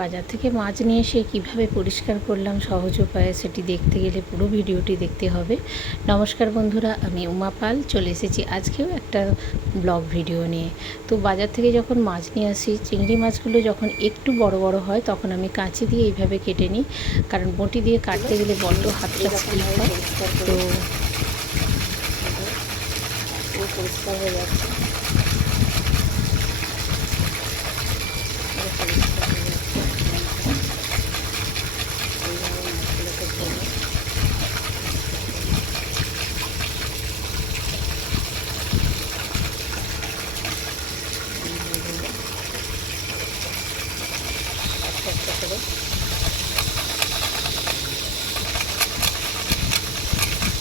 বাজার থেকে মাছ নিয়ে এসে কীভাবে পরিষ্কার করলাম সহজ উপায়ে সেটি দেখতে গেলে পুরো ভিডিওটি দেখতে হবে। নমস্কার বন্ধুরা, আমি উমা পাল, চলে এসেছি আজকেও একটা ব্লগ ভিডিও নিয়ে। তো বাজার থেকে যখন মাছ নিয়ে আসি, চিংড়ি মাছগুলো যখন একটু বড় বড় হয়, তখন আমি কাঁচি দিয়ে এইভাবে কেটে নিই। কারণ বটি দিয়ে কাটতে গেলে বড্ড হাতটা স্লিপ হয়। তো পরিষ্কার হয়ে যাচ্ছে।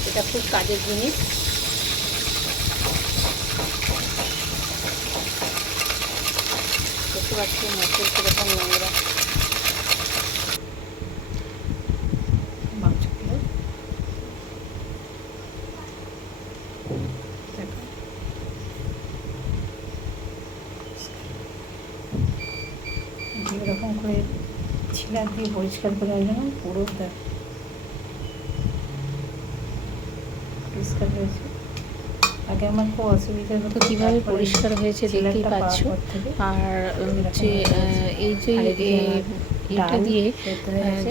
এটা খুব কাজের জিনিস। দেখতে পাচ্ছি মাছের কীরকম নোংরা। যেরকম করে ছিলার দিয়ে পরিষ্কার করে জন্য পুরো দেখ পরিষ্কার হয়েছে। আগে আমার খুব অসুবিধা হতো কীভাবে পরিষ্কার হয়েছে দেখতেই পাচ্ছ। আর আহ, এই যে এটা দিয়ে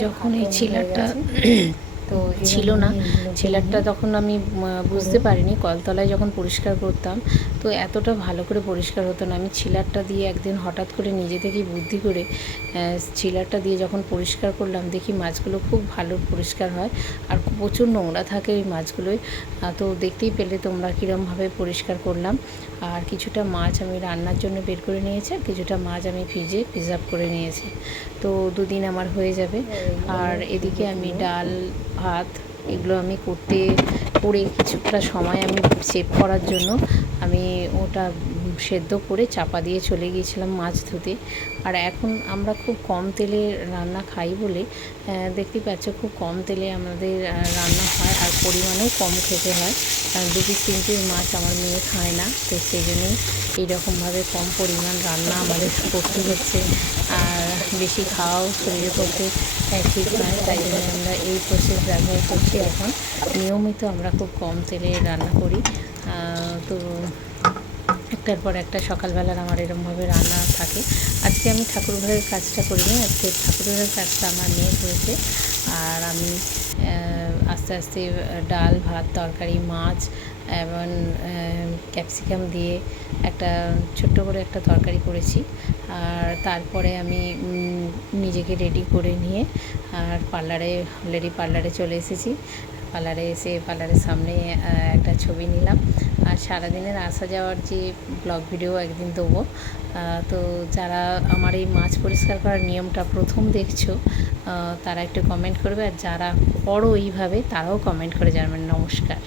যখন এই ছিলারটা তো ছিল না। ছিলারটা তখন আমি বুঝতে পারিনি। কলতলায় যখন পরিষ্কার করতাম, তো এতটা ভালো করে পরিষ্কার হতো না। আমি ছিলারটা দিয়ে একদিন হঠাৎ করে নিজে থেকেই বুদ্ধি করে ছিলারটা দিয়ে যখন পরিষ্কার করলাম, দেখি মাছগুলো খুব ভালো পরিষ্কার হয়। আর প্রচুর নোংরা থাকে ওই মাছগুলোয় তো দেখতেই পেলে তোমরা কীরমভাবে পরিষ্কার করলাম। আর কিছুটা মাছ আমি রান্নার জন্য বের করে নিয়েছি, আর কিছুটা মাছ আমি ফ্রিজে প্রিজার্ভ করে নিয়েছি। তো দুদিন আমার হয়ে যাবে। আর এদিকে আমি ডাল ভাত এগুলো আমি করতে করে কিছুটা সময় আমি সেভ করার জন্য আমি ওটা সেদ্ধ করে চাপা দিয়ে চলে গিয়েছিলাম মাছ ধুতে। আর এখন আমরা খুব কম তেলে রান্না খাই বলে দেখতে পাচ্ছ খুব কম তেলে আমাদের রান্না হয় আর পরিমাণেও কম খেতে হয়। কারণ দু মাছ আমার মেয়ে খায় না, তো সেই জন্যই এইরকমভাবে কম পরিমাণ রান্না আমাদের করতে হচ্ছে। আর বেশি খাওয়াও শরীরের পক্ষে ঠিক নয় তাই জন্য আমরা এই প্রসেস ব্যবহার করছি। এখন নিয়মিত আমরা খুব কম তেলে রান্না করি। তো একটার পর একটা সকালবেলার আমার এরমভাবে রান্না থাকে। আজকে আমি ঠাকুরঘরের কাজটা করিনি, আজকে ঠাকুরঘরের কাজটা আমার মেয়ে করেছে আর আমি আস্তে আস্তে ডাল, ভাত, তরকারি, মাছ এবং ক্যাপসিকাম দিয়ে একটা ছোট্ট করে একটা তরকারি করেছি। আর তারপরে আমি নিজেকে রেডি করে নিয়ে আর পার্লারে অলরেডি পার্লারে চলে এসেছি। পার্লারে এসে পার্লারের সামনে একটা ছবি নিলাম। আর সারাদিনের আসা যাওয়ার যে ব্লগ ভিডিও একদিন দেবো। তো যারা আমার এই মাছ পরিষ্কার করার নিয়মটা প্রথম দেখছ তারা একটু কমেন্ট করবে। আর যারা করো এইভাবে, তারাও কমেন্ট করে জানাবেন। নমস্কার।